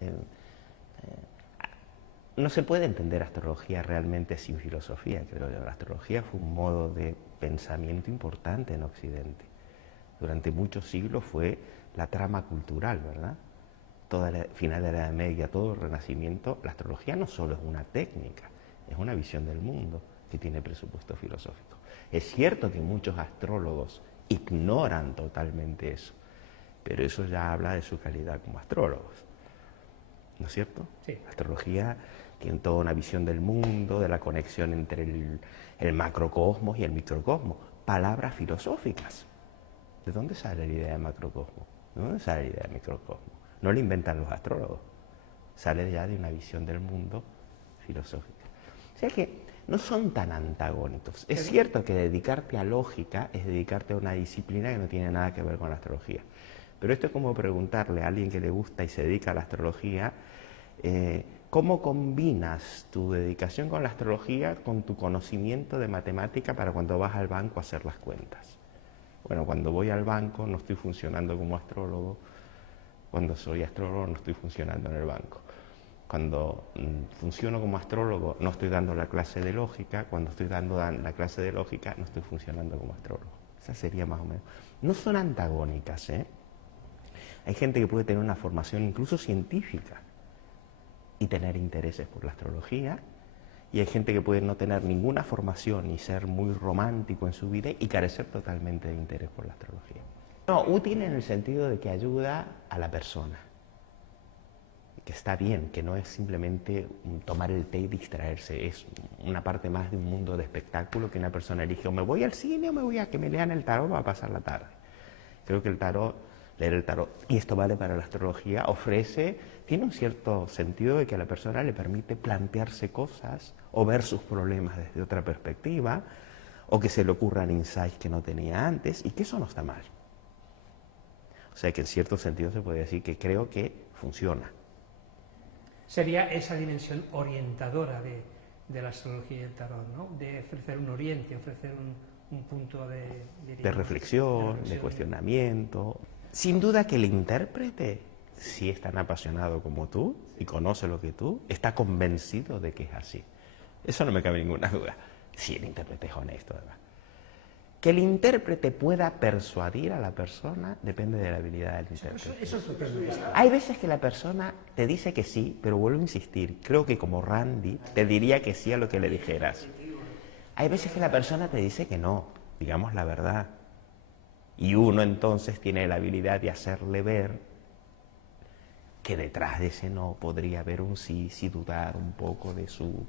Eh, no se puede entender astrología realmente sin filosofía, creo yo. La astrología fue un modo de pensamiento importante en Occidente. Durante muchos siglos fue la trama cultural, ¿verdad? Toda la final de la Edad Media, todo el Renacimiento, la astrología no solo es una técnica, es una visión del mundo que tiene presupuesto filosófico. Es cierto que muchos astrólogos ignoran totalmente eso, pero eso ya habla de su calidad como astrólogos, ¿no es cierto? Sí. La astrología tiene toda una visión del mundo, de la conexión entre el macrocosmos y el microcosmos, palabras filosóficas. ¿De dónde sale la idea de macrocosmos? ¿De dónde sale la idea de microcosmos? No lo inventan los astrólogos, sale ya de una visión del mundo filosófica. O sea que no son tan antagónicos. Es cierto que dedicarte a lógica es dedicarte a una disciplina que no tiene nada que ver con la astrología. Pero esto es como preguntarle a alguien que le gusta y se dedica a la astrología, ¿cómo combinas tu dedicación con la astrología con tu conocimiento de matemática para cuando vas al banco a hacer las cuentas? Bueno, cuando voy al banco no estoy funcionando como astrólogo, cuando soy astrólogo no estoy funcionando en el banco. Cuando funciono como astrólogo no estoy dando la clase de lógica, cuando estoy dando la clase de lógica no estoy funcionando como astrólogo. Esa sería más o menos. No son antagónicas, ¿eh? Hay gente que puede tener una formación incluso científica y tener intereses por la astrología, y hay gente que puede no tener ninguna formación y ser muy romántico en su vida y carecer totalmente de interés por la astrología. No, útil en el sentido de que ayuda a la persona, que está bien, que no es simplemente tomar el té y distraerse, es una parte más de un mundo de espectáculo que una persona elige, o me voy al cine o me voy a que me lean el tarot para pasar la tarde. Creo que el tarot, leer el tarot, y esto vale para la astrología, tiene un cierto sentido de que a la persona le permite plantearse cosas o ver sus problemas desde otra perspectiva, o que se le ocurran insights que no tenía antes, y que eso no está mal. O sea que en cierto sentido se puede decir que creo que funciona. Sería esa dimensión orientadora de la astrología y el tarot, ¿no? De ofrecer un oriente, ofrecer un punto de reflexión, de cuestionamiento. Sin duda que el intérprete, si es tan apasionado como tú y conoce lo que tú, está convencido de que es así. Eso no me cabe ninguna duda. Si el intérprete es honesto, ¿verdad? Que el intérprete pueda persuadir a la persona depende de la habilidad del intérprete. Eso es lo que me gusta. Hay veces que la persona te dice que sí, pero vuelvo a insistir. Creo que como Randy te diría que sí a lo que le dijeras. Hay veces que la persona te dice que no, digamos la verdad. Y uno entonces tiene la habilidad de hacerle ver que detrás de ese no podría haber un sí, si dudar un poco de su...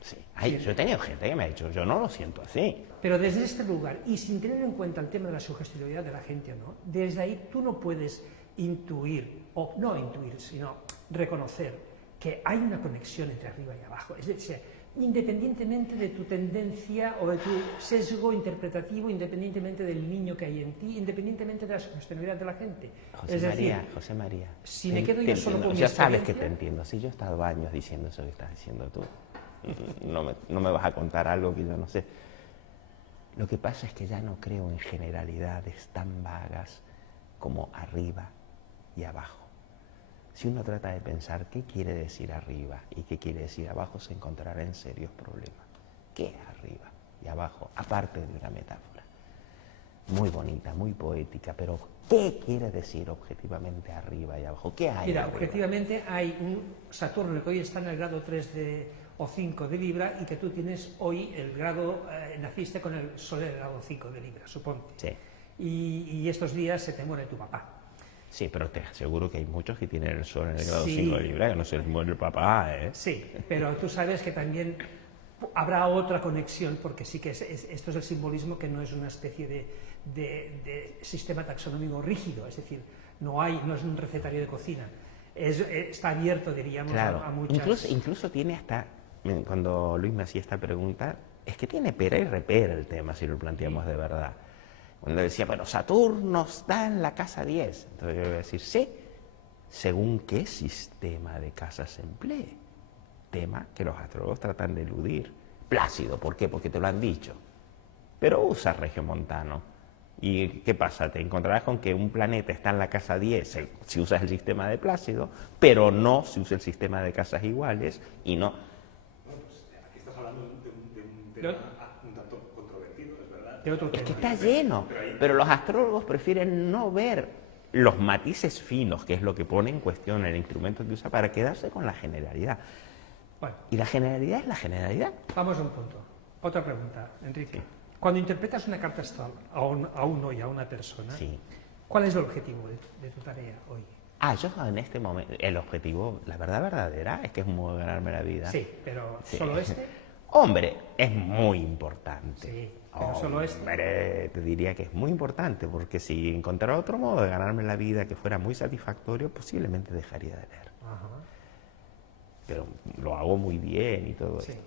Sí. Ay, yo he tenido gente que me ha dicho, yo no lo siento así. Pero desde este lugar, y sin tener en cuenta el tema de la sugestibilidad de la gente, ¿no? Desde ahí tú no puedes intuir, o no intuir, sino reconocer que hay una conexión entre arriba y abajo. Es decir, independientemente de tu tendencia o de tu sesgo interpretativo, independientemente del niño que hay en ti, independientemente de la sugestibilidad de la gente. José María, si me quedo yo solo con mi ya sabes experiencia, que te entiendo. Si yo he estado años diciendo eso que estás diciendo tú, no me vas a contar algo que yo no sé. Lo que pasa es que ya no creo en generalidades tan vagas como arriba y abajo. Si uno trata de pensar qué quiere decir arriba y qué quiere decir abajo, se encontrará en serios problemas. ¿Qué es arriba y abajo? Aparte de una metáfora muy bonita, muy poética, pero ¿qué quiere decir objetivamente arriba y abajo? ¿Qué hay? Mira, arriba? objetivamente hay un Saturno que hoy está en el grado 3 o 5 de Libra, y que tú tienes hoy el grado, naciste con el Sol en el grado 5 de Libra, suponte. Sí. Y estos días se te muere tu papá. Sí, pero te aseguro que hay muchos que tienen el Sol en el grado Sí. 5 de Libra, que no se les muere el papá, ¿eh? Sí, pero tú sabes que también habrá otra conexión, porque sí que esto es el simbolismo, que no es una especie de sistema taxonómico rígido, es decir, no es un recetario de cocina, está abierto, diríamos, Claro, a muchas... incluso tiene hasta, cuando Luis me hacía esta pregunta, es que tiene pera y repera el tema, si lo planteamos de verdad. Cuando decía, bueno, Saturno está en la casa 10, entonces yo le voy a decir, sí, según qué sistema de casas se emplee. Tema que los astrólogos tratan de eludir. Plácido, ¿por qué? Porque te lo han dicho. Pero usa regiomontano. ¿Y qué pasa? Te encontrarás con que un planeta está en la casa 10 si usas el sistema de Plácido, pero no si usas el sistema de casas iguales y no. Bueno, pues aquí estás hablando de un tema un tanto controvertido, es verdad. De otro Es que tema. está lleno, pero los astrólogos prefieren no ver los matices finos, que es lo que pone en cuestión el instrumento que usa, para quedarse con la generalidad. Bueno, Y la generalidad es la generalidad. vamos a un punto. Otra pregunta, Enrique. Cuando interpretas una carta astral a uno y a una persona, Sí. ¿cuál es el objetivo de tu tarea hoy? Yo en este momento, el objetivo, la verdad verdadera, es que es un modo de ganarme la vida. Sí, pero Sí. ¿solo este? Hombre, es muy importante. Sí, pero solo este. Hombre, te diría que es muy importante, porque si encontrara otro modo de ganarme la vida que fuera muy satisfactorio, posiblemente dejaría de leer. Ajá. Pero lo hago muy bien y todo Sí. eso.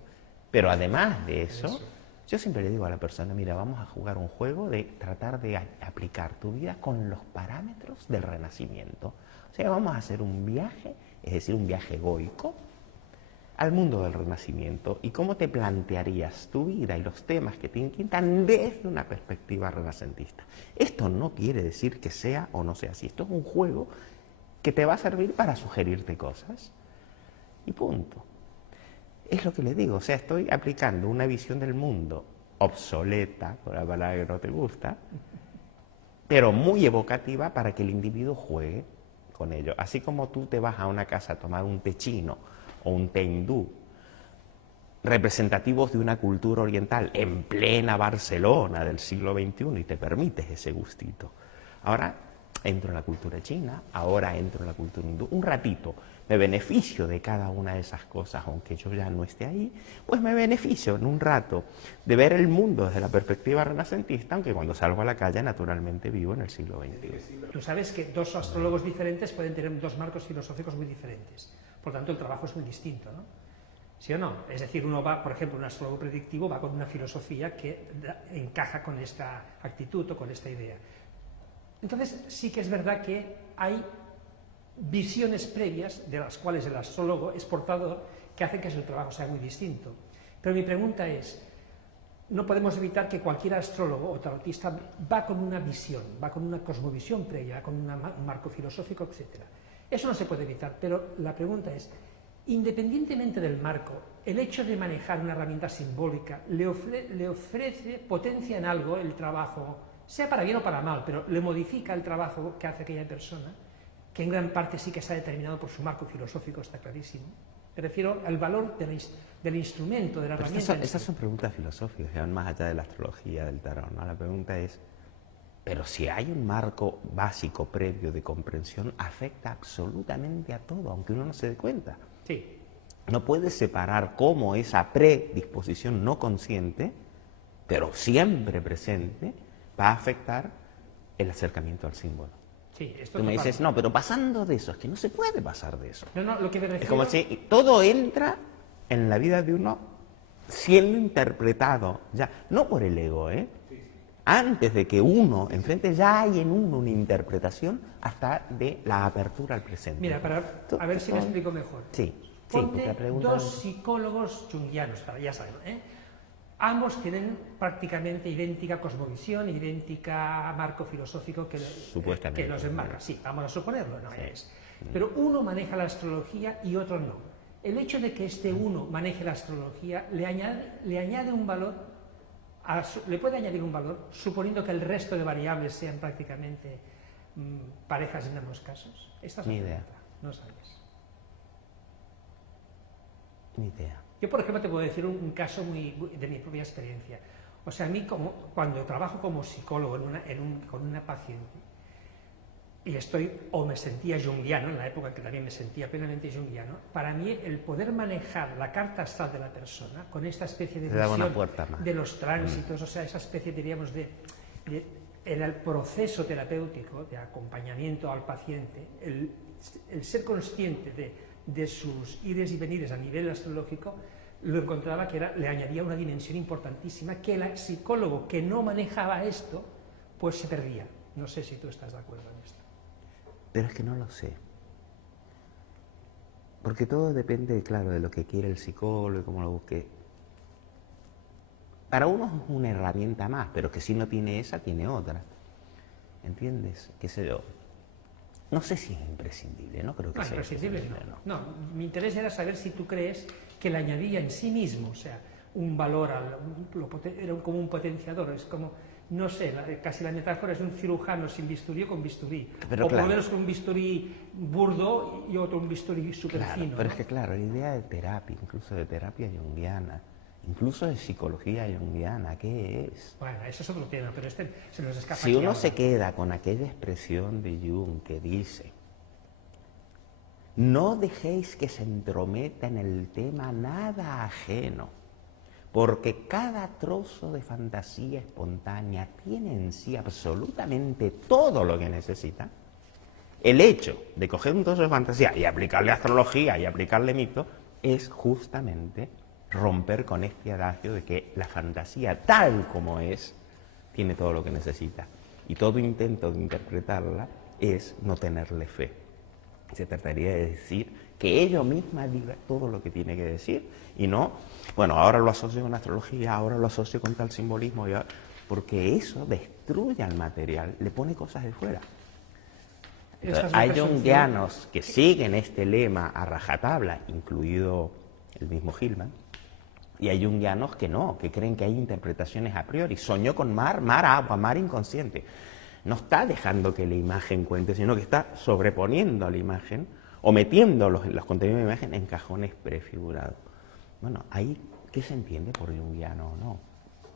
Pero además de eso, Eso. yo siempre le digo a la persona, mira, vamos a jugar un juego de tratar de aplicar tu vida con los parámetros del Renacimiento. O sea, vamos a hacer un viaje, es decir, un viaje egoico, al mundo del Renacimiento y cómo te plantearías tu vida y los temas que te inquietan desde una perspectiva renacentista. Esto no quiere decir que sea o no sea así. Esto es un juego que te va a servir para sugerirte cosas y punto. Es lo que le digo, o sea, estoy aplicando una visión del mundo obsoleta, por la palabra que no te gusta, pero muy evocativa para que el individuo juegue con ello. Así como tú te vas a una casa a tomar un té chino o un té hindú, representativos de una cultura oriental en plena Barcelona del siglo XXI y te permites ese gustito. Ahora entro en la cultura china, ahora entro en la cultura hindú, un ratito, me beneficio de cada una de esas cosas, aunque yo ya no esté ahí, pues me beneficio en un rato de ver el mundo desde la perspectiva renacentista, aunque cuando salgo a la calle naturalmente vivo en el siglo XXI. Tú sabes que dos astrólogos diferentes pueden tener dos marcos filosóficos muy diferentes. Por tanto, el trabajo es muy distinto, ¿no? ¿Sí o no? Es decir, uno va, por ejemplo, un astrólogo predictivo va con una filosofía que encaja con esta actitud o con esta idea. Entonces, sí que es verdad que hay visiones previas de las cuales el astrólogo es portador que hacen que su trabajo sea muy distinto. Pero mi pregunta es, no podemos evitar que cualquier astrólogo o tarotista va con una visión, va con una cosmovisión previa, con un marco filosófico, etc. Eso no se puede evitar, pero la pregunta es, independientemente del marco, el hecho de manejar una herramienta simbólica le ofrece, potencia en algo el trabajo, sea para bien o para mal, pero le modifica el trabajo que hace aquella persona, que en gran parte sí que está determinado por su marco filosófico, está clarísimo. Me refiero al valor del instrumento, de la herramienta. Estas son preguntas filosóficas que van más allá de la astrología, del tarot, ¿no? La pregunta es, pero si hay un marco básico previo de comprensión, afecta absolutamente a todo, aunque uno no se dé cuenta. Sí. No puedes separar cómo esa predisposición no consciente, pero siempre presente, va a afectar el acercamiento al símbolo. Sí, esto Tú me dices, no, pero pasando de eso, es que no se puede pasar de eso. No, lo que me refiero... Es como si todo entra en la vida de uno siendo interpretado, ya, no por el ego, antes de que uno enfrente, ya hay en uno una interpretación hasta de la apertura al presente. Mira, a ver si me explico mejor. Sí, Ponte la pregunta dos psicólogos junguianos, ya saben, Ambos tienen prácticamente idéntica cosmovisión, idéntica marco filosófico que los enmarca. Sí, vamos a suponerlo, no es. Pero uno maneja la astrología y otro no. El hecho de que este uno maneje la astrología le añade un valor, le puede añadir un valor, suponiendo que el resto de variables sean prácticamente parejas en ambos casos. Esta es la Ni idea. pregunta. No sabes. Ni idea. Yo, por ejemplo, te puedo decir un caso de mi propia experiencia. O sea, a mí, cuando trabajo como psicólogo con una paciente, y me sentía junguiano, en la época en que también me sentía plenamente junguiano, para mí el poder manejar la carta astral de la persona, con esta especie de visión de los tránsitos, o sea, esa especie, diríamos, en el proceso terapéutico de acompañamiento al paciente, el ser consciente de sus ires y venires a nivel astrológico, lo encontraba que le añadía una dimensión importantísima que el psicólogo que no manejaba esto, pues se perdía. No sé si tú estás de acuerdo en esto. Pero es que no lo sé. Porque todo depende, claro, de lo que quiere el psicólogo y cómo lo busque. Para uno es una herramienta más, pero que si no tiene esa, tiene otra. ¿entiendes? ¿Qué sé yo? No sé si es imprescindible, no creo que No, sea imprescindible imprescindible, no. No, mi interés era saber si tú crees que la añadía en sí mismo, o sea, un valor, era como un potenciador, es como, no sé, casi la metáfora es un cirujano sin bisturí o con bisturí, Pero o por lo claro. menos con un bisturí burdo y otro un bisturí súper Claro, fino. pero ¿no? es que claro, la idea de terapia, incluso de terapia junguiana, incluso de psicología junguiana, ¿qué es? Bueno, eso es otro tema, pero este se nos escapa Si aquí uno ahora. se queda con aquella expresión de Jung que dice, no dejéis que se entrometa en el tema nada ajeno, porque cada trozo de fantasía espontánea tiene en sí absolutamente todo lo que necesita. El hecho de coger un trozo de fantasía y aplicarle astrología y aplicarle mito es justamente romper con este adagio de que la fantasía tal como es tiene todo lo que necesita. Y todo intento de interpretarla es no tenerle fe. Se trataría de decir que ella misma diga todo lo que tiene que decir y no, bueno, ahora lo asocio con astrología, ahora lo asocio con tal simbolismo, porque eso destruye al material, le pone cosas de fuera. Entonces, hay junguianos que siguen este lema a rajatabla, incluido el mismo Hillman, y hay junguianos que no, que creen que hay interpretaciones a priori. Soñó con mar, mar agua, mar inconsciente. No está dejando que la imagen cuente, sino que está sobreponiendo a la imagen o metiendo los contenidos de la imagen en cajones prefigurados. Bueno, ahí, ¿qué se entiende por junguiano o no?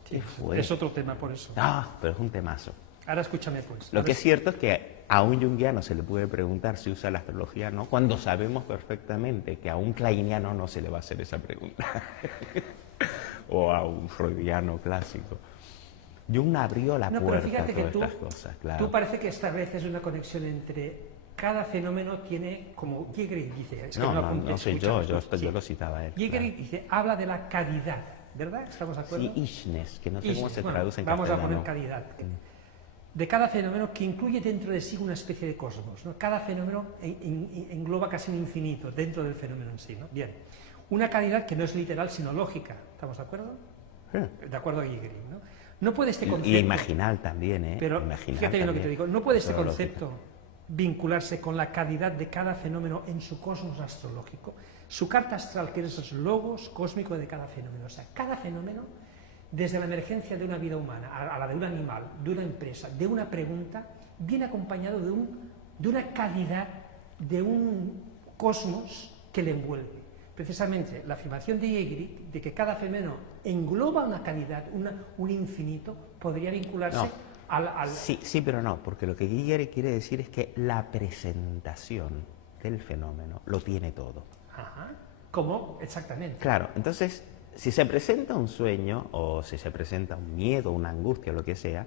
Sí, es otro tema por eso. Pero es un temazo. Ahora escúchame pues. Lo que es cierto es que a un junguiano se le puede preguntar si usa la astrología o no, cuando sabemos perfectamente que a un kleiniano no se le va a hacer esa pregunta. O a un freudiano clásico. Jung abrió la puerta a todas estas cosas, claro. Tú parece que estableces una conexión entre cada fenómeno tiene, como Giegerich dice... Es que no soy yo lo citaba él. Giegerich dice, habla de la cadidad, ¿verdad? ¿Estamos de acuerdo? Sí, Ishnes, que no sé cómo se traduce en vamos castellano. Vamos a poner cadidad. De cada fenómeno que incluye dentro de sí una especie de cosmos, ¿no? Cada fenómeno engloba casi un infinito dentro del fenómeno en sí, ¿no? Bien. Una calidad que no es literal, sino lógica. ¿Estamos de acuerdo? De acuerdo a Giegerich, ¿no? No puede este concepto... Y imaginal también, ¿eh? Pero imaginal fíjate bien lo que te digo. No puede este Solo concepto vincularse con la calidad de cada fenómeno en su cosmos astrológico. Su carta astral, que es el logos cósmico de cada fenómeno. O sea, cada fenómeno, desde la emergencia de una vida humana a la de un animal, de una empresa, de una pregunta, viene acompañado de una calidad, de un cosmos que le envuelve. Precisamente la afirmación de Giegerich de que cada fenómeno engloba una calidad, un infinito, podría vincularse al... Sí, pero no, porque lo que Giegerich quiere decir es que la presentación del fenómeno lo tiene todo. Ajá. ¿Cómo? Exactamente. Claro, entonces, si se presenta un sueño, o si se presenta un miedo, una angustia, lo que sea,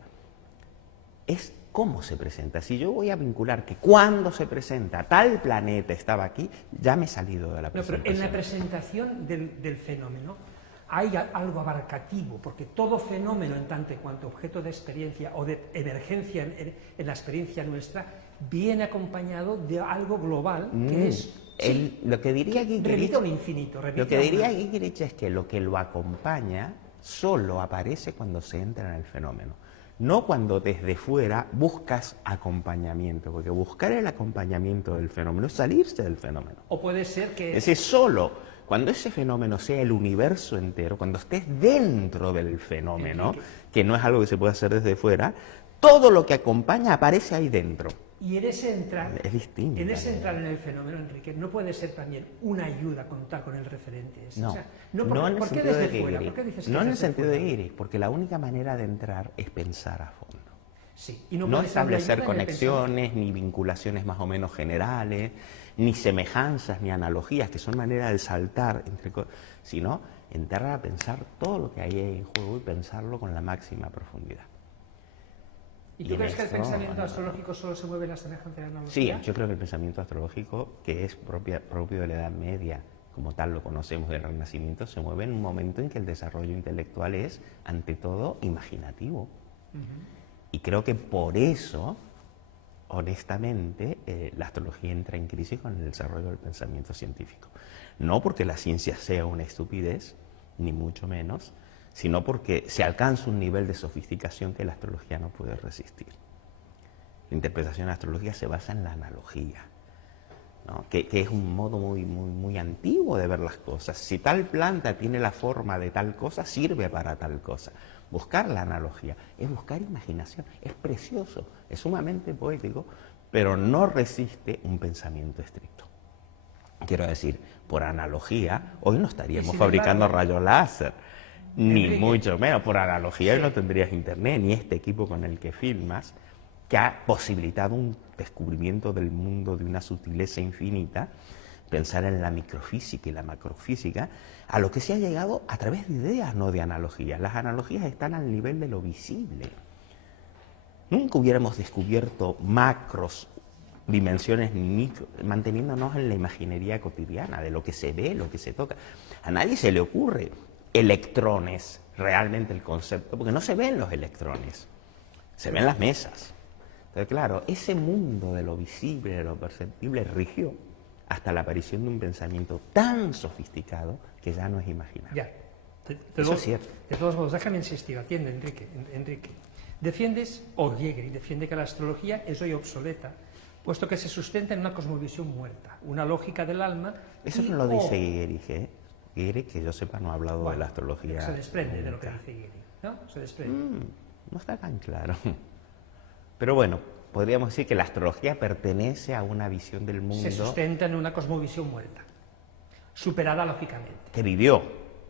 es cómo se presenta. Si yo voy a vincular que cuando se presenta tal planeta estaba aquí, ya me he salido de la presentación. No, pero en la presentación del fenómeno hay algo abarcativo, porque todo fenómeno en tanto y cuanto objeto de experiencia o de emergencia en la experiencia nuestra, viene acompañado de algo global que es... Lo que diría Giegerich, remite a un infinito. Lo que diría Giegerich es que lo que lo acompaña solo aparece cuando se entra en el fenómeno. No cuando desde fuera buscas acompañamiento, porque buscar el acompañamiento del fenómeno es salirse del fenómeno. O puede ser que... Es decir, solo cuando ese fenómeno sea el universo entero, cuando estés dentro del fenómeno, que no es algo que se puede hacer desde fuera, todo lo que acompaña aparece ahí dentro. Y en ese entrar, es distinto, en ese entrar en el fenómeno, Enrique, no puede ser también una ayuda a contar con el referente. No, o sea, no en el sentido de Giegerich. No en el sentido de Giegerich, porque la única manera de entrar es pensar a fondo. Sí, y no establecer conexiones, ni vinculaciones más o menos generales, ni semejanzas, ni analogías, que son maneras de saltar entre cosas, sino entrar a pensar todo lo que hay en juego y pensarlo con la máxima profundidad. ¿Y tú crees que el pensamiento astrológico solo se mueve en la semejanza de la analogía? Sí, yo creo que el pensamiento astrológico, que es propio de la Edad Media, como tal lo conocemos del Renacimiento, se mueve en un momento en que el desarrollo intelectual es, ante todo, imaginativo. Y creo que por eso, honestamente, la astrología entra en crisis con el desarrollo del pensamiento científico. No porque la ciencia sea una estupidez, ni mucho menos, sino porque se alcanza un nivel de sofisticación que la astrología no puede resistir. La interpretación astrológica se basa en la analogía, ¿no? Que es un modo muy antiguo de ver las cosas. Si tal planta tiene la forma de tal cosa, sirve para tal cosa. Buscar la analogía es buscar imaginación, es precioso, es sumamente poético, pero no resiste un pensamiento estricto. Quiero decir, por analogía, hoy no estaríamos fabricando rayos láser, ni mucho menos. Por analogía hoy no tendrías internet, ni este equipo con el que filmas, que ha posibilitado un descubrimiento del mundo de una sutileza infinita, pensar en la microfísica y la macrofísica, a lo que se ha llegado a través de ideas, no de analogías. Las analogías están al nivel de lo visible. Nunca hubiéramos descubierto macros, dimensiones ni micro, manteniéndonos en la imaginería cotidiana, de lo que se ve, lo que se toca. A nadie se le ocurre electrones, realmente el concepto, porque no se ven los electrones, se ven las mesas. Entonces, claro, ese mundo de lo visible, de lo perceptible, rigió hasta la aparición de un pensamiento tan sofisticado que ya no es imaginable. Ya. Eso es cierto. De todos modos, déjame insistir, atiende, Enrique. Defiendes, o Yegri defiende que la astrología es hoy obsoleta, puesto que se sustenta en una cosmovisión muerta, una lógica del alma. Eso no lo dice Guigeri, ¿eh? Guigeri, que yo sepa, no ha hablado de la astrología. Se desprende de lo que dice Guigeri, ¿no? Se desprende. No está tan claro. Pero bueno, podríamos decir que la astrología pertenece a una visión del mundo. Se sustenta en una cosmovisión muerta, superada lógicamente. Que vivió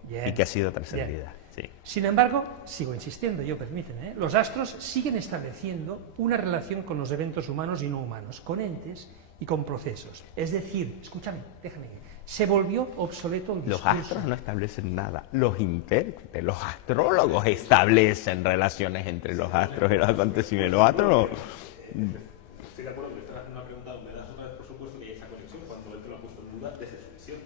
Bien. y que ha sido trascendida. Sí. Sin embargo, sigo insistiendo, permíteme, los astros siguen estableciendo una relación con los eventos humanos y no humanos, con entes y con procesos. Es decir, escúchame, déjame, se volvió obsoleto el discurso. Los astros no establecen nada, los intérpretes, los astrólogos establecen relaciones entre los astros y los acontecimientos. Los astros no. Estoy de acuerdo que estás haciendo una pregunta donde das otra vez por supuesto que hay esa conexión cuando él te lo ha puesto en duda desde su visión.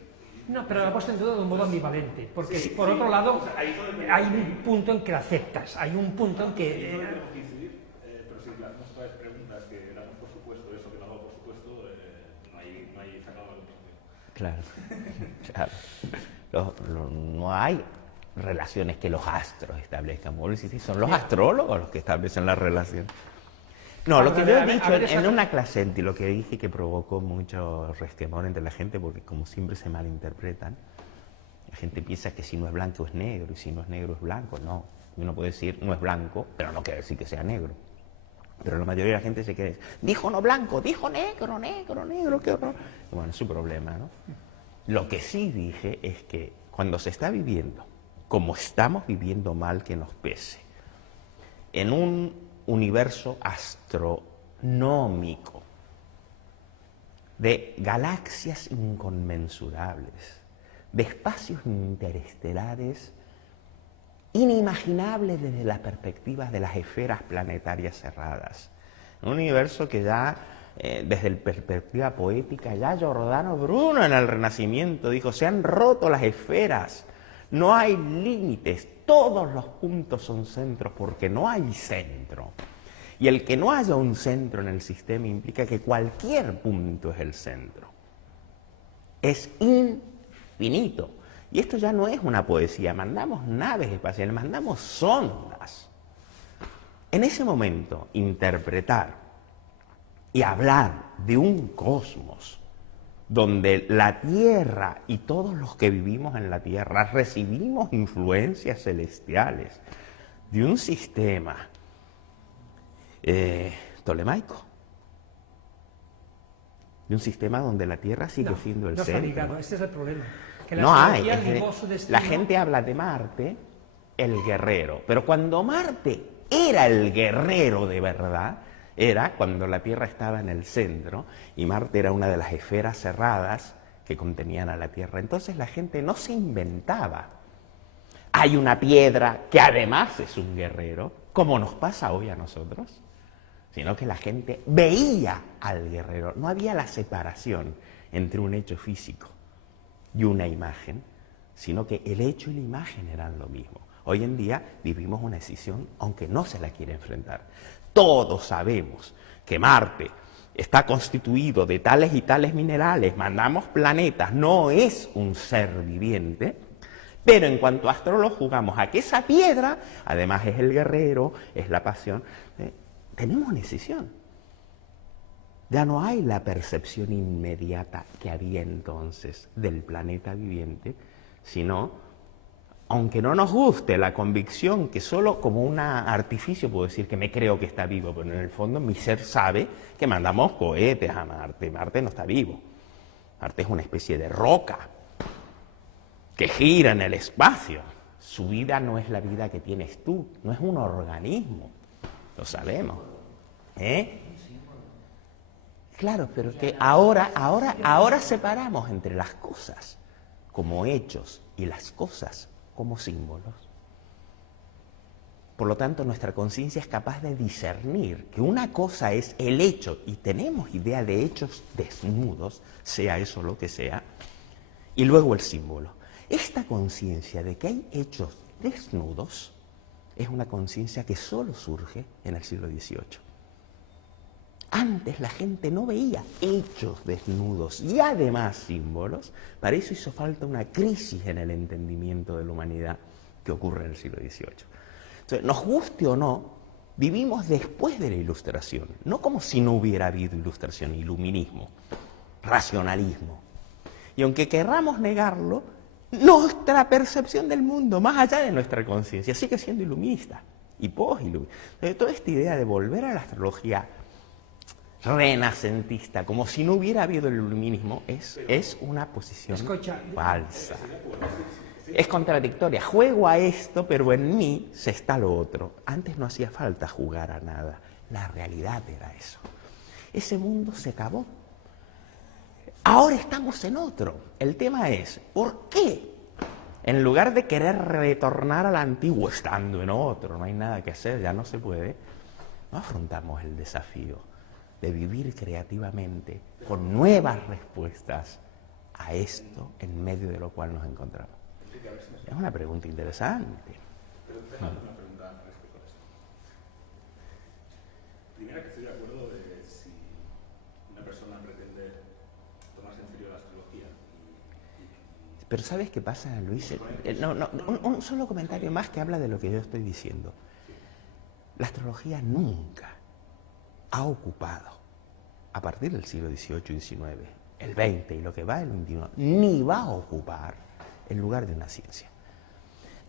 No, pero la ha puesto en duda de un modo ambivalente, porque por otro lado hay un punto en que la aceptas, hay un punto en que... Tenemos que incidir, pero si las nuestras preguntas que damos por supuesto, eso que no damos por supuesto, no hay sacado la conclusión. Claro. No hay relaciones que los astros establezcan. Son los astrólogos los que establecen las relaciones. No, lo que yo he dicho en una clase, lo que dije que provocó mucho resquemor entre la gente, porque como siempre se malinterpretan, la gente piensa que si no es blanco es negro, y si no es negro es blanco. No, uno puede decir no es blanco, pero no quiere decir que sea negro. Pero la mayoría de la gente se cree, dijo no blanco, dijo negro, qué horror. Bueno, es su problema, ¿no? Lo que sí dije es que cuando se está viviendo, como estamos viviendo mal que nos pese, en un universo astronómico de galaxias inconmensurables, de espacios interestelares inimaginables desde las perspectivas de las esferas planetarias cerradas. Un universo que ya, desde la perspectiva poética, ya Giordano Bruno en el Renacimiento dijo, se han roto las esferas, no hay límites, todos los puntos son centros porque no hay centro. Y el que no haya un centro en el sistema implica que cualquier punto es el centro. Es infinito. Y esto ya no es una poesía, mandamos naves espaciales, mandamos sondas. En ese momento, interpretar y hablar de un cosmos donde la Tierra y todos los que vivimos en la Tierra recibimos influencias celestiales de un sistema tolemaico, de un sistema donde la Tierra sigue siendo el centro. No está ligado, este es el problema. Que no hay. La gente habla de Marte, el guerrero, pero cuando Marte era el guerrero de verdad, era cuando la Tierra estaba en el centro y Marte era una de las esferas cerradas que contenían a la Tierra. Entonces la gente no se inventaba. Hay una piedra que además es un guerrero, como nos pasa hoy a nosotros, sino que la gente veía al guerrero. No había la separación entre un hecho físico y una imagen, sino que el hecho y la imagen eran lo mismo. Hoy en día vivimos una decisión, aunque no se la quiere enfrentar. Todos sabemos que Marte está constituido de tales y tales minerales, mandamos planetas, no es un ser viviente, pero en cuanto a astrólogos jugamos a que esa piedra, además es el guerrero, es la pasión. Tenemos una decisión. Ya no hay la percepción inmediata que había entonces del planeta viviente, sino, aunque no nos guste la convicción que solo como un artificio puedo decir que me creo que está vivo, pero en el fondo mi ser sabe que mandamos cohetes a Marte. Marte no está vivo. Marte es una especie de roca que gira en el espacio. Su vida no es la vida que tienes tú, no es un organismo, lo sabemos. Claro, pero que ahora separamos entre las cosas como hechos y las cosas como símbolos. Por lo tanto, nuestra conciencia es capaz de discernir que una cosa es el hecho, y tenemos idea de hechos desnudos, sea eso lo que sea, y luego el símbolo. Esta conciencia de que hay hechos desnudos es una conciencia que solo surge en el siglo XVIII. Antes la gente no veía hechos desnudos y además símbolos. Para eso hizo falta una crisis en el entendimiento de la humanidad que ocurre en el siglo XVIII. Entonces, nos guste o no, vivimos después de la Ilustración, no como si no hubiera habido Ilustración, iluminismo, racionalismo. Y aunque querramos negarlo, nuestra percepción del mundo, más allá de nuestra conciencia, sigue siendo iluminista y post-iluminista. Entonces, toda esta idea de volver a la astrología renacentista, como si no hubiera habido el iluminismo, es una posición falsa. Es contradictoria. Juego a esto, pero en mí se está lo otro. Antes no hacía falta jugar a nada. La realidad era eso. Ese mundo se acabó. Ahora estamos en otro. El tema es, ¿por qué? En lugar de querer retornar al antiguo estando en otro, no hay nada que hacer, ya no se puede, no afrontamos el desafío de vivir creativamente con nuevas respuestas a esto en medio de lo cual nos encontramos. Es una pregunta interesante. Pero déjame una pregunta respecto a esto. Primera, que estoy de acuerdo de si una persona pretende tomarse en serio la astrología. Pero ¿sabes qué pasa, Luis? Un solo comentario más que habla de lo que yo estoy diciendo. La astrología nunca ha ocupado, a partir del siglo XVIII y XIX, el XX y lo que va el XXI, ni va a ocupar el lugar de una ciencia.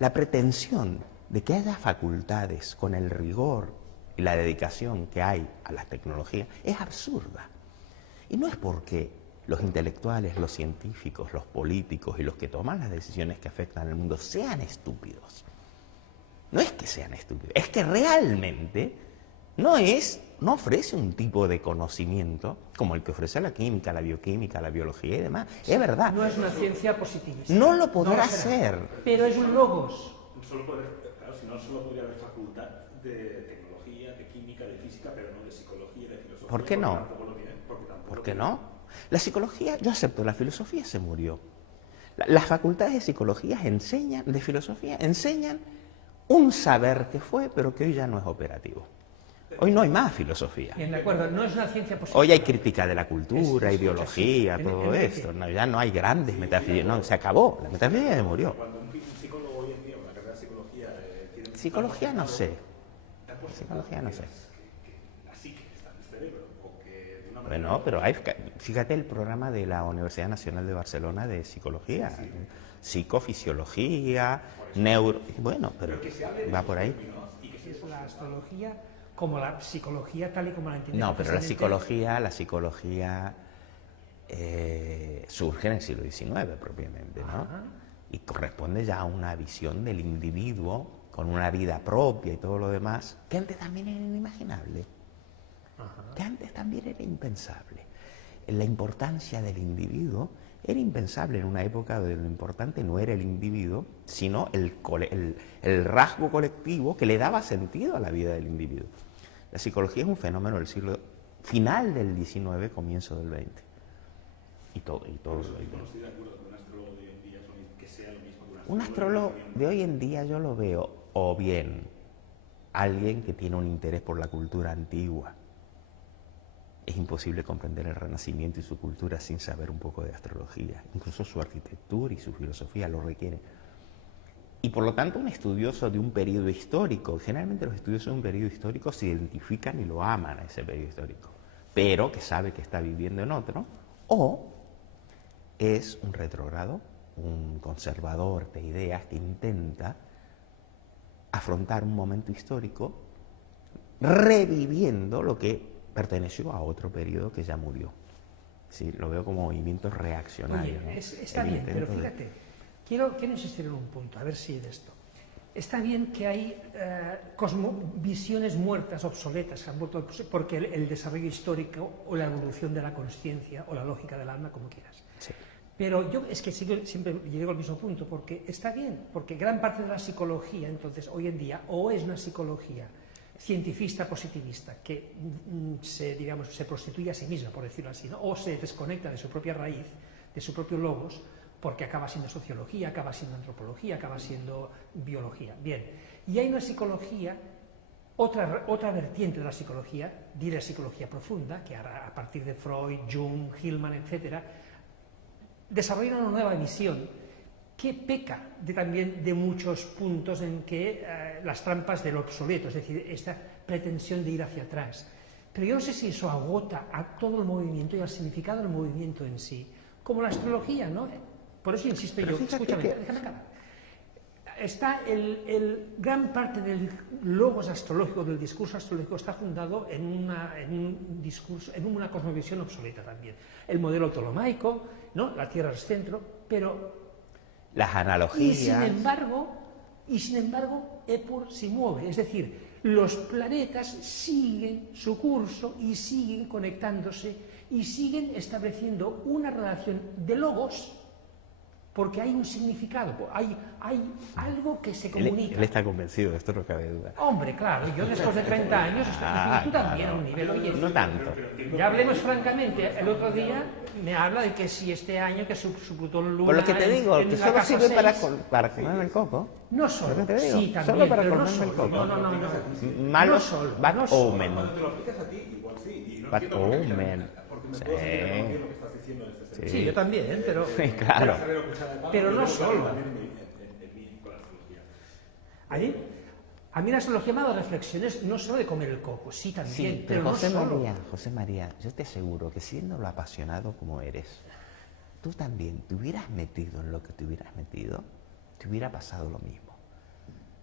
La pretensión de que haya facultades con el rigor y la dedicación que hay a la tecnología es absurda. Y no es porque los intelectuales, los científicos, los políticos y los que toman las decisiones que afectan al mundo sean estúpidos. No es que sean estúpidos, es que realmente no ofrece un tipo de conocimiento como el que ofrece la química, la bioquímica, la biología y demás. Es verdad. No es una ciencia positivista. No lo podrá ser. Pero es un logos. Claro, si no, solo podría haber facultad de tecnología, de química, de física, pero no de psicología, de filosofía. ¿Por qué no? ¿Por qué no? La psicología, yo acepto, la filosofía se murió. Las facultades de psicología de filosofía enseñan un saber que fue, pero que hoy ya no es operativo. Hoy no hay más filosofía. Bien, de acuerdo, no es una ciencia positiva. Hoy hay crítica de la cultura, ideología, todo esto. No, ya no hay grandes metafísicas. No, se acabó. La metafísica se murió. Cuando un psicólogo hoy en día, una carrera de psicología... Psicología no sé. Psicología no sé. La psique está en el cerebro. Bueno, pero fíjate el programa de la Universidad Nacional de Barcelona de Psicología. Psicofisiología, Bueno, pero va por ahí. Es la astrología como la psicología tal y como la entendemos. No, pero la psicología surge en el siglo XIX propiamente, ¿no? Ajá. Y corresponde ya a una visión del individuo con una vida propia y todo lo demás, que antes también era inimaginable, ajá, que antes también era impensable. La importancia del individuo era impensable en una época donde lo importante no era el individuo, sino el rasgo colectivo que le daba sentido a la vida del individuo. La psicología es un fenómeno del siglo final del XIX, comienzo del XX. Y todo. No estoy de acuerdo con un astrólogo de hoy en día que sea lo mismo que un astrólogo de hoy en día yo lo veo, o bien alguien que tiene un interés por la cultura antigua. Es imposible comprender el Renacimiento y su cultura sin saber un poco de astrología. Incluso su arquitectura y su filosofía lo requieren. Y por lo tanto un estudioso de un periodo histórico, generalmente los estudiosos de un periodo histórico se identifican y lo aman a ese periodo histórico. pero que sabe que está viviendo en otro, o es un retrógrado, un conservador de ideas que intenta afrontar un momento histórico reviviendo lo que perteneció a otro periodo que ya murió. Sí, lo veo como movimiento reaccionario. Oye, ¿no? está bien, pero fíjate, quiero insistir en un punto, a ver si de esto. Está bien que hay visiones muertas, obsoletas, porque el desarrollo histórico o la evolución de la conciencia o la lógica del alma, como quieras. Sí. Pero yo es que siempre llego al mismo punto, porque está bien, porque gran parte de la psicología, entonces, hoy en día, o es una psicología cientifista positivista que se prostituye a sí misma, por decirlo así, ¿no? O se desconecta de su propia raíz, de su propio logos, porque acaba siendo sociología, acaba siendo antropología, acaba siendo biología. Bien, y hay una psicología, otra vertiente de la psicología, diré psicología profunda, que a partir de Freud, Jung, Hillman, etcétera, desarrolla una nueva visión que peca también de muchos puntos en que las trampas del obsoleto, es decir, esta pretensión de ir hacia atrás. Pero yo no sé si eso agota a todo el movimiento y al significado del movimiento en sí, como la astrología, ¿no? Por eso insisto yo, escúchame, déjame acabar. Está gran parte del logos astrológico, del discurso astrológico, está fundado en una cosmovisión obsoleta también. El modelo ptolomaico, ¿no? La Tierra es centro, pero las analogías. Y sin embargo, Epur se mueve, es decir, los planetas siguen su curso y siguen conectándose y siguen estableciendo una relación de logos, porque hay un significado, hay algo que se comunica. Él está convencido, de esto no cabe duda. Hombre, claro, yo después de 30 años, y tú también a un nivel, oye, no tanto. Ya hablemos francamente, el otro día me habla de que si este año que su Plutón Luna... Por lo que te digo, que solo casa sirve 6, para comerme el coco. No solo, ¿Lo que te digo? sí, también, solo para pero no comerme el solo, coco. no. Malos, No solo, bad no solo. omen. Cuando te lo aplicas a ti, igual sí. Y no Bad entiendo por qué, omen. porque me puedo sentir bien lo que estás diciendo en este sentido. Sí, yo también, pero... Claro. Pero no solo. A mí la astrología me ha dado reflexiones no solo de comer el coco, sí también, Sí, pero no solo. José María, yo te aseguro que siendo lo apasionado como eres, tú también te hubieras metido en lo que te hubieras metido, te hubiera pasado lo mismo.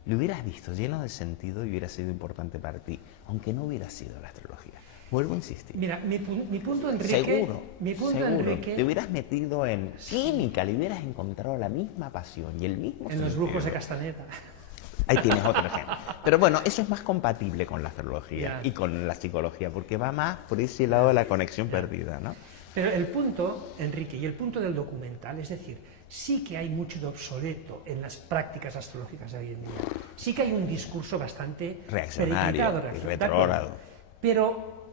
Lo hubieras visto lleno de sentido y hubiera sido importante para ti, aunque no hubiera sido la astrología. Vuelvo a insistir. Mira, mi punto, Enrique... Seguro, mi punto, seguro. Enrique, Te hubieras metido en química, le hubieras encontrado la misma pasión y el mismo en los sentido. brujos de Castaneda. Ahí tienes otro ejemplo. Pero bueno, eso es más compatible con la astrología Ya. y con la psicología, porque va más por ese lado de la conexión perdida, ¿no? Pero el punto, Enrique, y el punto del documental, es decir, sí que hay mucho de obsoleto en las prácticas astrológicas de hoy en día. Sí que hay un discurso bastante Reaccionario periclitado, y ¿de retrógrado. acuerdo? Pero,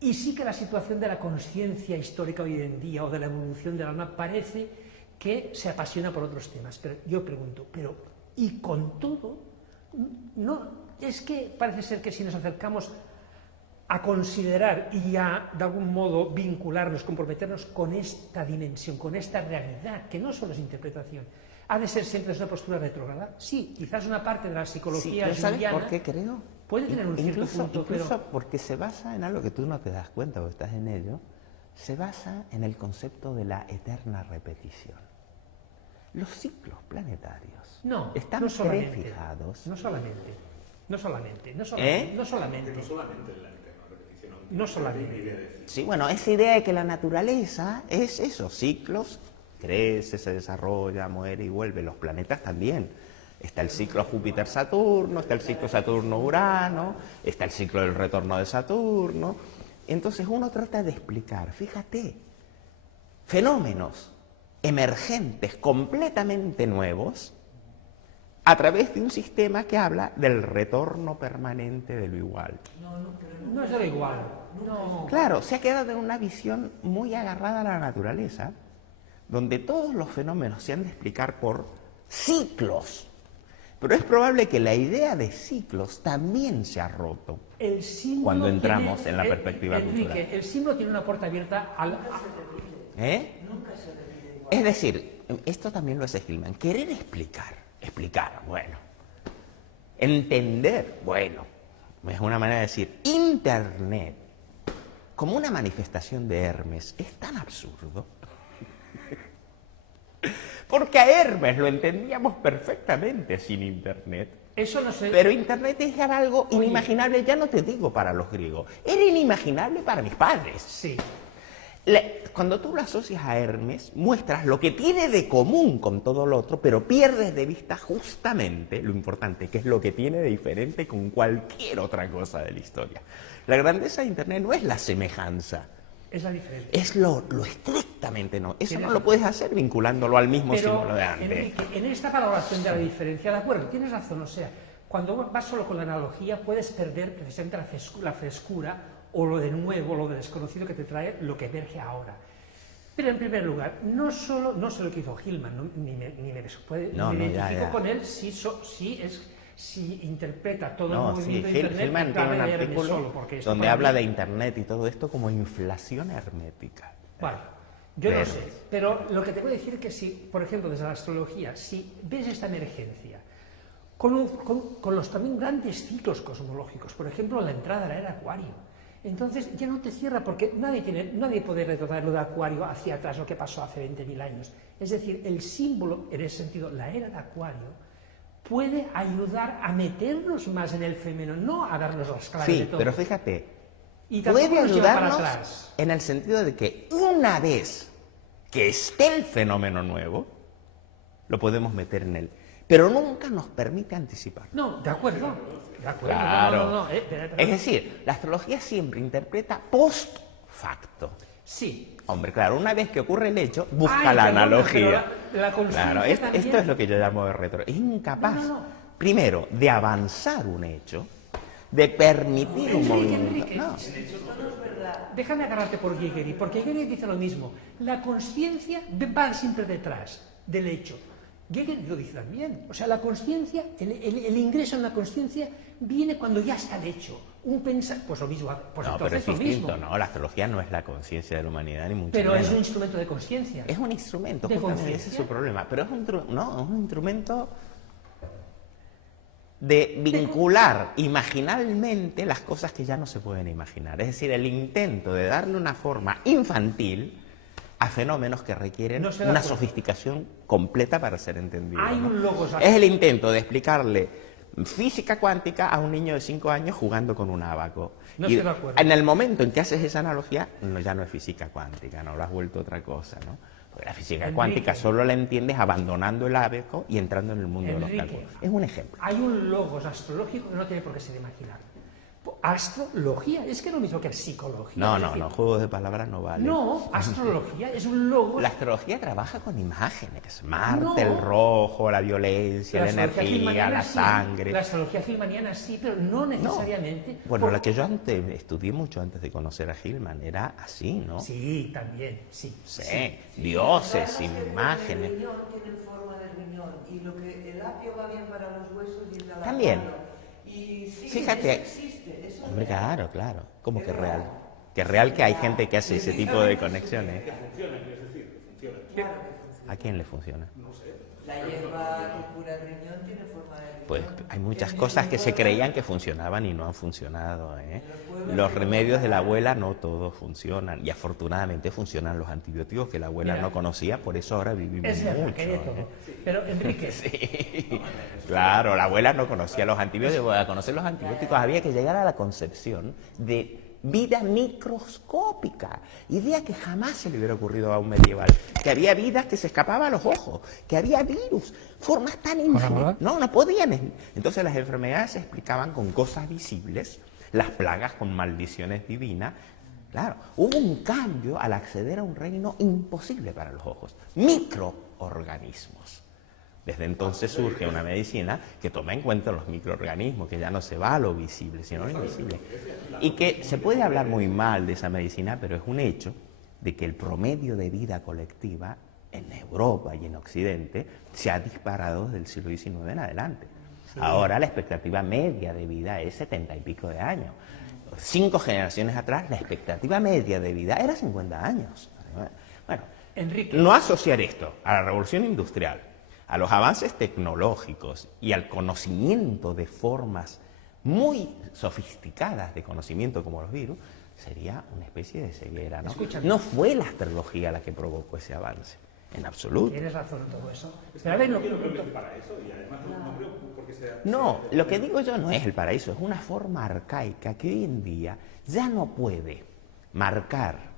y sí que la situación de la conciencia histórica hoy en día, o de la evolución del alma, parece que se apasiona por otros temas. Pero yo pregunto, y con todo, no, es que parece ser que si nos acercamos a considerar y a, de algún modo, vincularnos, comprometernos con esta dimensión, con esta realidad, que no solo es interpretación, ha de ser siempre una postura retrógrada. Sí, quizás una parte de la psicología Sí, ¿sabes junguiana por qué creo? puede tener un cierto punto, incluso pero... porque se basa en algo que tú no te das cuenta o estás en ello, se basa en el concepto de la eterna repetición. Los ciclos planetarios están prefijados. No solamente. Sí, bueno, esa idea de que la naturaleza es eso, ciclos, crece, se desarrolla, muere y vuelve. Los planetas también. Está el ciclo Júpiter-Saturno, está el ciclo Saturno-Urano, está el ciclo del retorno de Saturno. Entonces uno trata de explicar, fíjate, fenómenos emergentes completamente nuevos a través de un sistema que habla del retorno permanente de lo igual. No es de lo igual. No. Claro, se ha quedado en una visión muy agarrada a la naturaleza, donde todos los fenómenos se han de explicar por ciclos. Pero es probable que la idea de ciclos también se ha roto cuando entramos en la perspectiva cultural. El símbolo tiene una puerta abierta al... Es decir, esto también lo hace Hillman, querer explicar, bueno, entender, bueno, es una manera de decir, Internet como una manifestación de Hermes, es tan absurdo. Porque a Hermes lo entendíamos perfectamente sin Internet. Eso no sé. Pero Internet es algo inimaginable, ya no te digo para los griegos, era inimaginable para mis padres. Sí. Cuando tú lo asocias a Hermes, muestras lo que tiene de común con todo lo otro, pero pierdes de vista justamente lo importante, que es lo que tiene de diferente con cualquier otra cosa de la historia. La grandeza de Internet no es la semejanza, Es la diferencia. es lo estrictamente no. Eso no lo puedes hacer vinculándolo al mismo símbolo de antes. Enrique, en esta valoración de la diferencia, de acuerdo, tienes razón, o sea, cuando vas solo con la analogía puedes perder precisamente la frescura o lo de nuevo, lo de desconocido que te trae lo que emerge ahora. Pero en primer lugar, no solo lo que hizo Hillman, ni me identifico con él si interpreta todo el movimiento de Internet. Hillman tiene un artículo solo, donde habla de Internet y todo esto como inflación hermética. Vale, yo no sé, pero lo que te voy a decir es que si, por ejemplo, desde la astrología, si ves esta emergencia con los también grandes ciclos cosmológicos, por ejemplo, la entrada a la era Acuario, entonces ya no te cierra porque nadie puede retornar lo de Acuario hacia atrás, lo que pasó hace 20.000 años. Es decir, el símbolo, en ese sentido, la era de Acuario, puede ayudar a meternos más en el femenino, no a darnos las claves de todo. Sí, pero fíjate, y puede nos lleva para ayudarnos atrás. en el sentido de que una vez que esté el fenómeno nuevo, lo podemos meter en él, pero nunca nos permite anticipar. No, de acuerdo. Claro. No. Es decir, la astrología siempre interpreta post facto. Sí. Hombre, claro, una vez que ocurre el hecho, busca Ay, la perdona, analogía. pero la conciencia Claro, esto también. es lo que yo llamo de retro. Es incapaz, primero, de avanzar un hecho, de permitir un movimiento. Enrique, No. déjame agarrarte por Gehry, porque Gehry dice lo mismo. La conciencia va siempre detrás del hecho. Gehry lo dice también. O sea, la conciencia, el ingreso en la conciencia viene cuando ya está el hecho. Pues lo mismo. Pues No, pero entonces es lo distinto, mismo. ¿no? La astrología no es la conciencia de la humanidad, ni mucho Pero menos. es un instrumento de conciencia. Es un instrumento, ¿De justamente, ese conciencia? es su problema. Pero es un instrumento de vincular imaginalmente las cosas que ya no se pueden imaginar. Es decir, el intento de darle una forma infantil a fenómenos que requieren No se da una cuenta. sofisticación completa para ser entendidos. Hay ¿no? un logos. Es el intento de explicarle física cuántica a un niño de 5 años jugando con un abaco. No Y estoy de acuerdo. en el momento en que haces esa analogía, ya no es física cuántica, no lo has vuelto otra cosa, ¿no? Porque la física Enrique. cuántica solo la entiendes abandonando el abaco y entrando en el mundo de los Enrique. cálculos. Es un ejemplo. Hay un logos astrológico que no tiene por qué ser imaginable. Astrología, es que es lo mismo que psicología. No, es no, decir, no, juegos de palabras no valen. No, astrología es un logos. La astrología trabaja con imágenes. Marte, No. el rojo, la violencia, la astrología energía, gilmaniana la sí, sangre. La astrología gilmaniana sí, pero no necesariamente. Bueno, la que yo antes estudié mucho antes de conocer a Hillman era así, ¿no? Sí, también, sí. Sí, dioses, Además, que imágenes. El riñón tiene forma de riñón y lo que el apio va bien para los huesos y el galápagos. También. Y sí, Fíjate. eso existe, eso Hombre, es real. claro. ¿Cómo que real? Que real que hay gente que hace ese tipo de conexiones. Que funcionen, es decir, que funcionen. Claro que funciona. ¿A quién le funciona? La hierba que cura el riñón tiene forma de riñón. Pues hay muchas En cosas mi que se pueblo- creían que funcionaban y no han funcionado, ¿eh? Los remedios de la abuela no todos funcionan y afortunadamente funcionan los antibióticos que la abuela Mira, no conocía, por eso ahora vivimos Es verdad, mucho. que hay de ¿eh? todo. Pero, Enrique, Sí, claro, la abuela no conocía los antibióticos. Para conocer los antibióticos había que llegar a la concepción de vida microscópica, idea que jamás se le hubiera ocurrido a un medieval, que había vidas que se escapaban a los ojos, que había virus, formas tan ínfimas, no podían. Entonces las enfermedades se explicaban con cosas visibles, las plagas con maldiciones divinas. Claro, hubo un cambio al acceder a un reino imposible para los ojos, microorganismos. Desde entonces surge una medicina que toma en cuenta los microorganismos, que ya no se va a lo visible, sino a lo invisible. Y que se puede hablar muy mal de esa medicina, pero es un hecho de que el promedio de vida colectiva en Europa y en Occidente se ha disparado desde el siglo XIX en adelante. Ahora la expectativa media de vida es 70 y pico de años. 5 generaciones atrás la expectativa media de vida era 50 años. Bueno, Enrique. no asociar esto a la revolución industrial, a los avances tecnológicos y al conocimiento de formas muy sofisticadas de conocimiento como los virus, sería una especie de ceguera, ¿no? Escúchame. No fue la astrología la que provocó ese avance, en absoluto. Tienes razón en todo eso. Pero a ver, Yo no creo que esté para eso y además no creo porque sea... No, lo que digo yo no es el paraíso, es una forma arcaica que hoy en día ya no puede marcar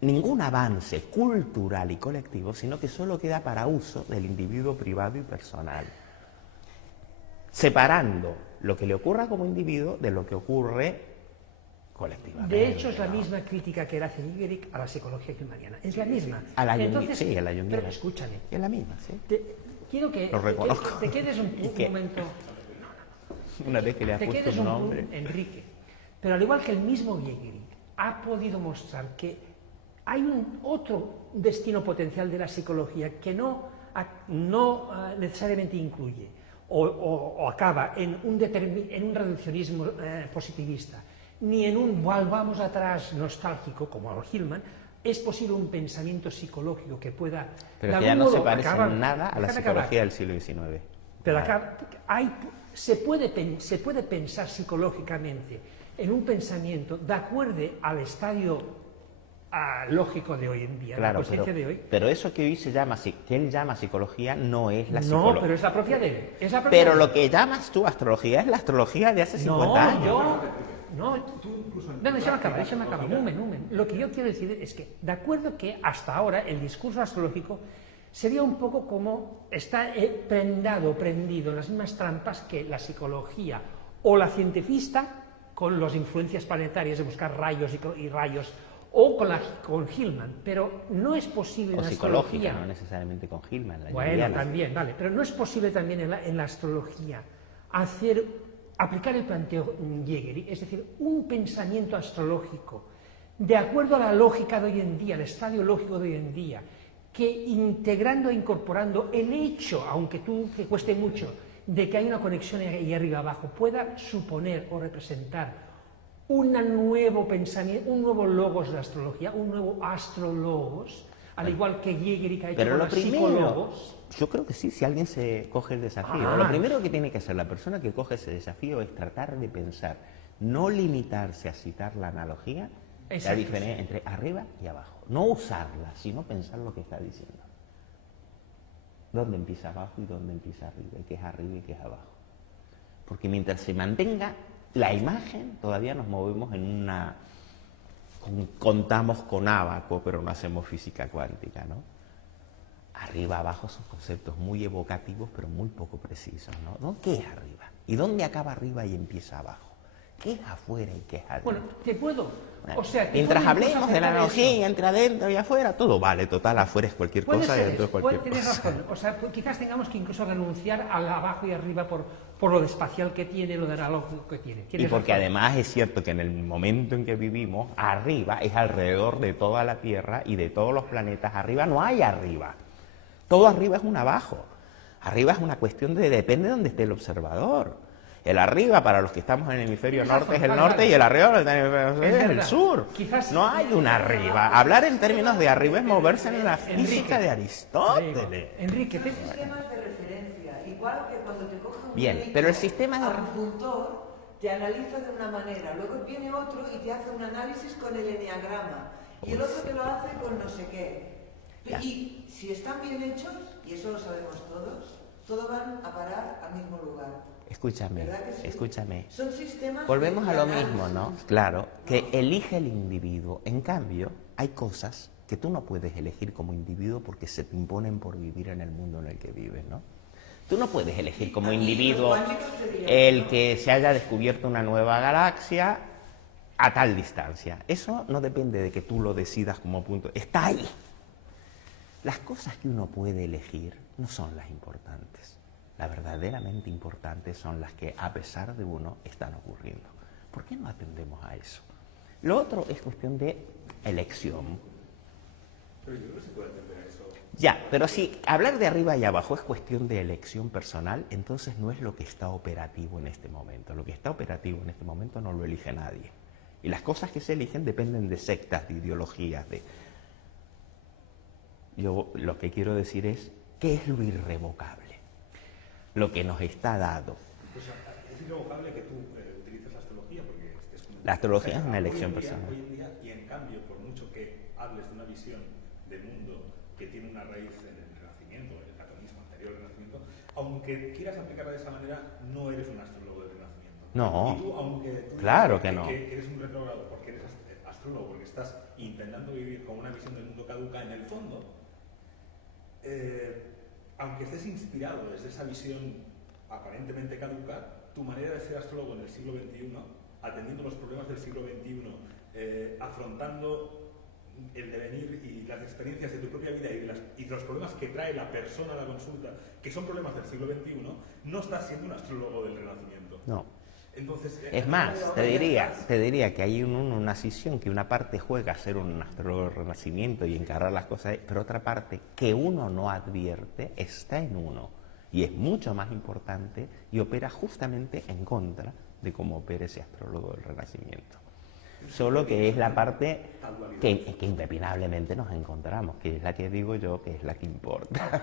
ningún avance cultural y colectivo, sino que solo queda para uso del individuo privado y personal, separando lo que le ocurra como individuo de lo que ocurre colectivamente. de hecho, es la ¿no? misma crítica que le hace Hegel a la psicología hegeliana. Es la misma. A la Entonces, sí, a la junguiana. pero escúchame, Es la misma, sí. quiero que Lo reconozco. te quedes un ¿Y qué? momento... Una vez que le has Te puesto quedes un un nombre. Enrique. Pero al igual que el mismo Hegel ha podido mostrar que hay un otro destino potencial de la psicología que no necesariamente incluye o acaba en un reduccionismo positivista, ni en un volvamos atrás nostálgico como Hillman. Es posible un pensamiento psicológico que pueda... Pero de que ya algún no se modo parece acabar- en nada a la déjame psicología acabar. del siglo XIX. Pero Nada. acá se puede pensar psicológicamente en un pensamiento de acuerdo al estadio lógico de hoy en día, Claro, la conciencia de hoy. pero eso que hoy se llama, que él llama psicología, no es la No, psicología. pero es la propia de él. Es la propia Pero de él. lo que llamas tú astrología es la astrología de hace 50 años. No, déjame acabar. Un momento. Lo que yo quiero decir es que, de acuerdo que hasta ahora el discurso astrológico sería un poco como está prendido en las mismas trampas que la psicología o la cientifista con las influencias planetarias de buscar rayos y rayos, o con Hillman, pero no es posible en O la psicológica, astrología. no necesariamente con Hillman. La Bueno, junguiana. también, vale, pero no es posible también en la astrología aplicar el planteo Hegel, es decir, un pensamiento astrológico de acuerdo a la lógica de hoy en día, el estadio lógico de hoy en día, que integrando e incorporando el hecho, aunque que cueste mucho, de que hay una conexión ahí arriba abajo, pueda suponer o representar un nuevo pensamiento, un nuevo logos de la astrología, un nuevo astrologos, al igual que Hegel que ha hecho Pero con lo los primero, psicólogos. yo creo que sí, si alguien se coge el desafío, Ah. lo primero que tiene que hacer la persona que coge ese desafío es tratar de pensar, no limitarse a citar la analogía, la Exacto, diferencia entre arriba y abajo. No usarla, sino pensar lo que está diciendo. ¿Dónde empieza abajo y dónde empieza arriba? ¿Y qué es arriba y qué es abajo? Porque mientras se mantenga la imagen, todavía nos movemos en una... Contamos con ábaco, pero no hacemos física cuántica, ¿no? Arriba, abajo son conceptos muy evocativos, pero muy poco precisos, ¿no? ¿Qué es arriba? ¿Y dónde acaba arriba y empieza abajo? ¿Qué es afuera y qué es adentro? Bueno, te puedo. O sea, te Mientras puedo incluso hablemos de la aceptar analogía eso. entre adentro y afuera, todo vale, total, afuera es cualquier Puede cosa y ser adentro es eso, cualquier tienes cosa. razón. O sea, quizás tengamos que incluso renunciar al abajo y arriba por lo espacial que tiene, lo de analógico que tiene. Y Tienes porque razón. además es cierto que en el momento en que vivimos, arriba es alrededor de toda la Tierra y de todos los planetas. Arriba no hay arriba. Todo arriba es un abajo. Arriba es una cuestión de depende de dónde esté el observador. El arriba, para los que estamos en el hemisferio Tienes norte, razón, es el vale, norte vale. y el arriba para los que están en el hemisferio sur es el verdad. sur. Quizás- No hay un arriba. Hablar en términos de arriba es moverse en la Enrique. física de Aristóteles. Enrique, Son sistemas de referencia, igual que cuando te coge un Bien, médico pero el sistema de- acupuntor te analiza de una manera, luego viene otro y te hace un análisis con el eneagrama, y el otro te lo hace con no sé qué. Ya. Y si están bien hechos, y eso lo sabemos todos van a parar al mismo lugar. Escúchame, ¿Verdad que sí? escúchame. Son sistemas Volvemos de a lo análisis. mismo, ¿no? Claro, que elige el individuo. En cambio, hay cosas que tú no puedes elegir como individuo porque se te imponen por vivir en el mundo en el que vives, ¿no? Tú no puedes elegir como Aquí individuo los cuánticos serían, el ¿no? que se haya descubierto una nueva galaxia a tal distancia. Eso no depende de que tú lo decidas como punto. Está ahí. Las cosas que uno puede elegir no son las importantes. Las verdaderamente importantes son las que, a pesar de uno, están ocurriendo. ¿Por qué no atendemos a eso? Lo otro es cuestión de elección. Pero yo creo que se puede atender a eso. Ya, pero si hablar de arriba y abajo es cuestión de elección personal, entonces no es lo que está operativo en este momento. Lo que está operativo en este momento no lo elige nadie. Y las cosas que se eligen dependen de sectas, de ideologías, de... Yo lo que quiero decir es, ¿qué es lo irrevocable? Lo que nos está dado. Pues es irrevocable que tú utilices la astrología porque estés como La astrología O sea, es una elección hoy en día, personal. Hoy en día, y en cambio, por mucho que hables de una visión del mundo que tiene una raíz en el Renacimiento, en el platonismo anterior al Renacimiento, aunque quieras aplicarla de esa manera, no eres un astrólogo del Renacimiento. No, Y tú, aunque tú claro digas que no. que eres un retrógrado porque eres astrólogo, porque estás intentando vivir con una visión del mundo caduca, en el fondo, aunque estés inspirado desde esa visión aparentemente caduca, tu manera de ser astrólogo en el siglo XXI, atendiendo los problemas del siglo XXI, afrontando el devenir y las experiencias de tu propia vida y los problemas que trae la persona a la consulta, que son problemas del siglo XXI, no estás siendo un astrólogo del Renacimiento. No. Entonces, Es más, te diría que hay una decisión que una parte juega a ser un astrólogo del Renacimiento y encarar las cosas, pero otra parte que uno no advierte está en uno y es mucho más importante y opera justamente en contra de cómo opera ese astrólogo del Renacimiento. Solo que es la parte que impepinablemente nos encontramos, que es la que digo yo que es la que importa.